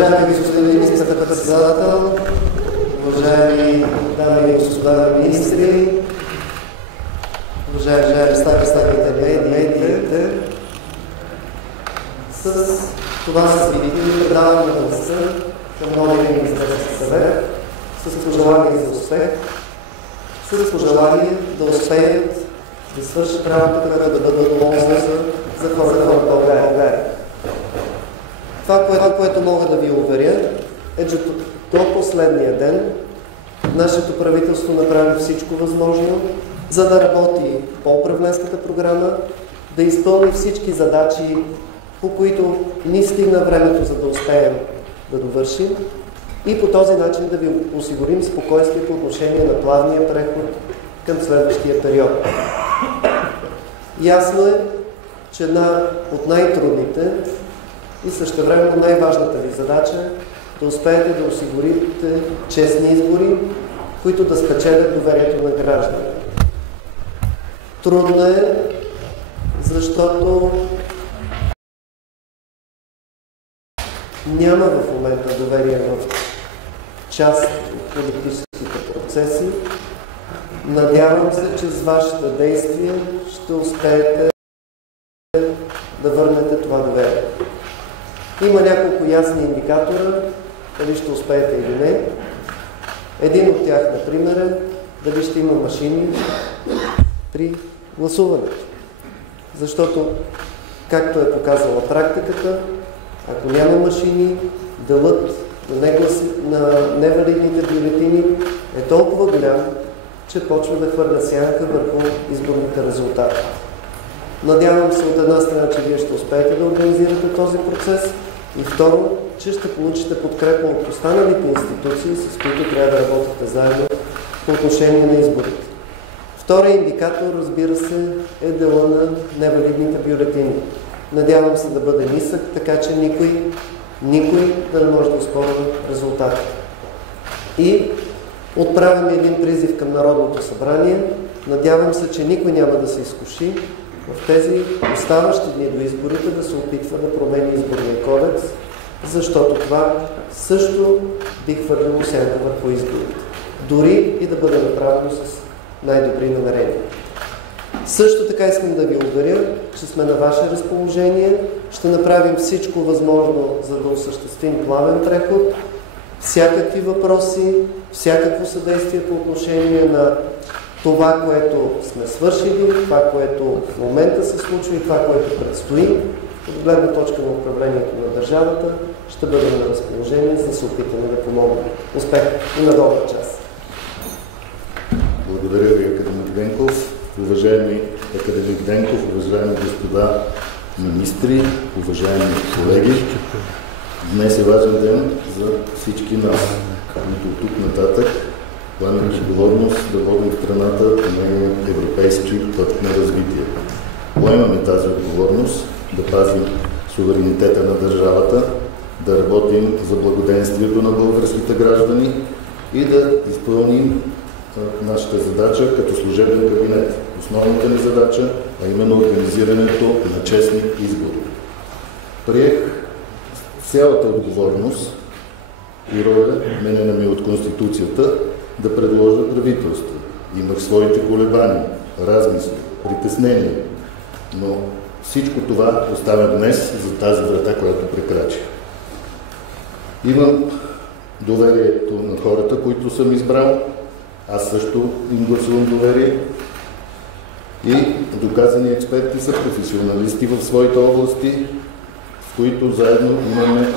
Уважаеми господин министър-председател, уважаеми дами и господа министри, уважаеми представители медиите, с това събитие предаваме властта към новия Министерски съвет с пожелание за успех, с пожелание да успеят да свършат работата, която да бъде полезна за хората в България. Това, което мога да ви уверя, е, че до последния ден нашето правителство направи всичко възможно, за да работи по управленската програма, да изпълни всички задачи, по които ни стигна времето, за да успеем да довършим и по този начин да ви осигурим спокойствие по отношение на плавния преход към следващия период. Ясно е, че една от най-трудните и същевременно най-важната ви задача е да успеете да осигурите честни избори, които да спечелят доверието на гражданите. Трудно е, защото няма в момента доверие в част от политическите процеси. Надявам се, че с вашите действия ще успеете да върнете това доверие. Има няколко ясни индикатора, дали ще успеете или не. Един от тях, например, е дали ще има машини при гласуването. Защото, както е показала практиката, ако няма машини, делът на невалидните бюлетини е толкова голям, че почва да хвърля сянка върху изборните резултати. Надявам се от една страна, че вие ще успеете да организирате този процес и второ, че ще получите подкрепа от останалите институции, с които трябва да работите заедно по отношение на изборите. Вторият индикатор, разбира се, е дела на невалидните бюлетини. Надявам се да бъде нисък, така че никой да не може да оспорва резултата. И отправяме един призив към Народното събрание. Надявам се, че никой няма да се изкуши в тези оставащи дни до изборите да се опитва да промени изборния кодекс, защото това също би хвърлило сянка върху изборите. Дори и да бъде направено с най-добри намерения. Също така искам да ви уверя, че сме на ваше разположение. Ще направим всичко възможно, за да осъществим плавен преход. Всякакви въпроси, всякакво съдействие по отношение на това, което сме свършили, това, което в момента се случва и това, което предстои, от гледна точка на управлението на държавата, ще бъдем на разположение, за да се опитаме да помогнем. Успех и на добър час! Благодаря ви, академик Денков. Уважаеми академик Денков, уважаеми господа министри, уважаеми колеги, днес е важен ден за всички нас, които от тук нататък поемем отговорност да водим страната на европейски път на развитие. Поемаме тази отговорност да пазим суверенитета на държавата, да работим за благоденствието на българските граждани и да изпълним нашата задача като служебен кабинет. Основната ни задача, а именно организирането на честни избори. Приех цялата отговорност и роля, менена ми от Конституцията, да предложа правителство. Имах своите колебания, размисли, притеснения, но всичко това оставя днес за тази врата, която прекрачих. Имам доверието на хората, които съм избрал. Аз също им гласувам доверие. И доказани експерти са професионалисти в своите области, в които заедно имаме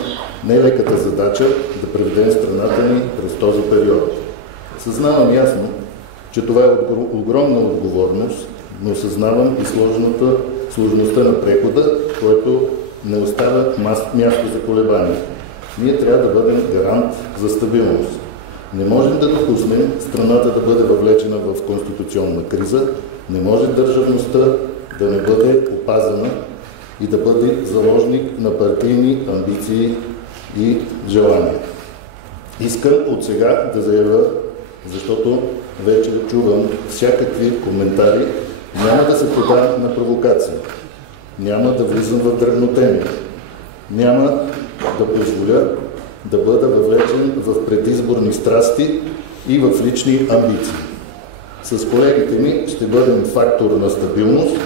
нелеката задача да преведем страната ни през този период. Съзнавам ясно, че това е огромна отговорност, но съзнавам и сложността на прехода, което не оставя място за колебания. Ние трябва да бъдем гарант за стабилност. Не можем да допуснем страната да бъде въвлечена в конституционна криза, не може държавността да не бъде опазена и да бъде заложник на партийни амбиции и желания. Искам от сега да заявя, защото вече чувам всякакви коментари, няма да се подавам на провокация, няма да влизам в дребнотемия, няма да позволя да бъда въвлечен в предизборни страсти и в лични амбиции. С колегите ми ще бъдем фактор на стабилност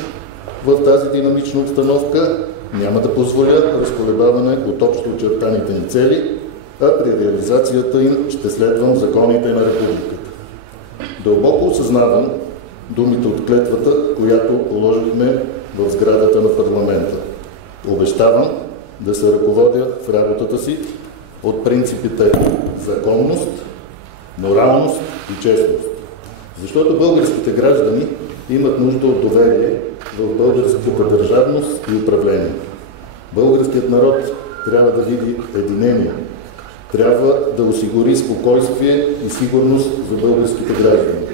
в тази динамична обстановка. Няма да позволя разколебаване от общо очертаните ни цели, а при реализацията им ще следвам законите на републиката. Дълбоко осъзнавам думите от клетвата, която положихме в сградата на парламента. Обещавам да се ръководя в работата си от принципите законност, моралност и честност. Защото българските граждани имат нужда от доверие в българската държавност и управление. Българският народ трябва да види единение, трябва да осигури спокойствие и сигурност за българските граждани.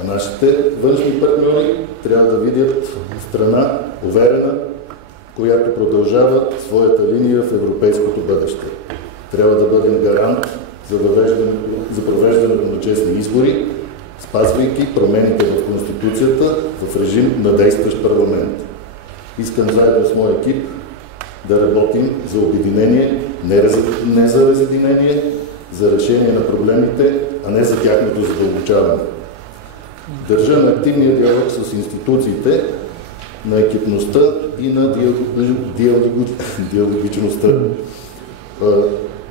А нашите външни партньори трябва да видят страна уверена, която продължава своята линия в европейското бъдеще. Трябва да бъдем гарант за провеждането на честни избори, спазвайки промените в Конституцията в режим на действащ парламент. Искам заедно с моя екип да работим за обединение, не за разединение, за решение на проблемите, а не за тяхното задълбочаване. Държа на активния диалог с институциите, на екипността и на диалогичността.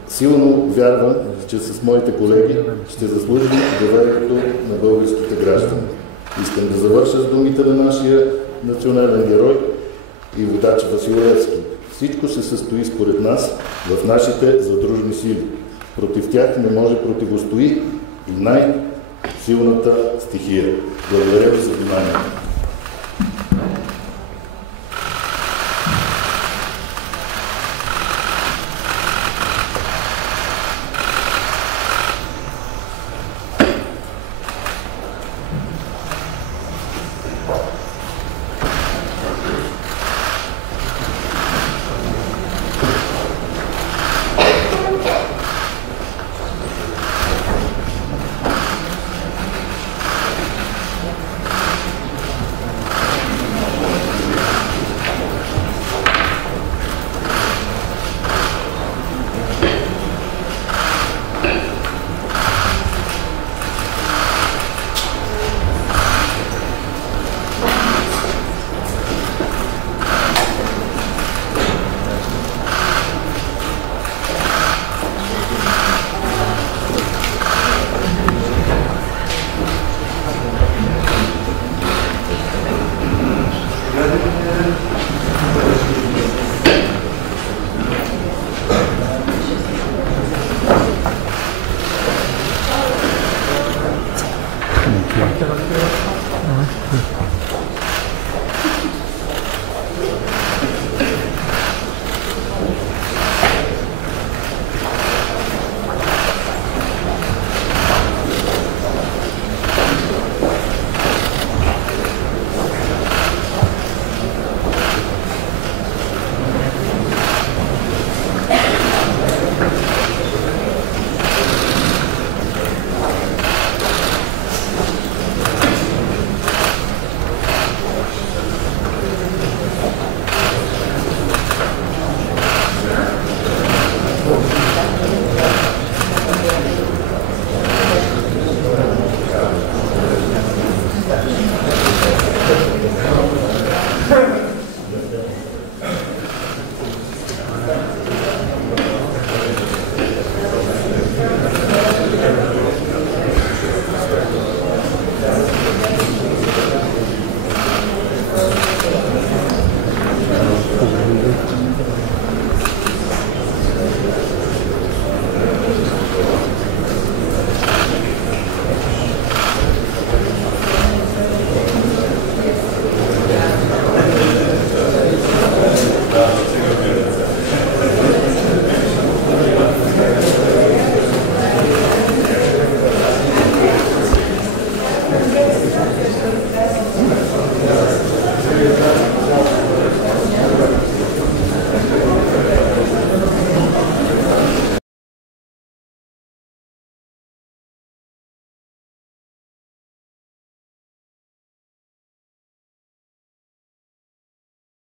Силно вярвам, че с моите колеги ще заслужим доверието на българските граждани. Искам да завърша с думите на нашия национален герой и водач Васил Левски. Всичко се състои според нас в нашите задружни сили. Против тях не може противостои и най-силната стихия. Благодаря ви за вниманието.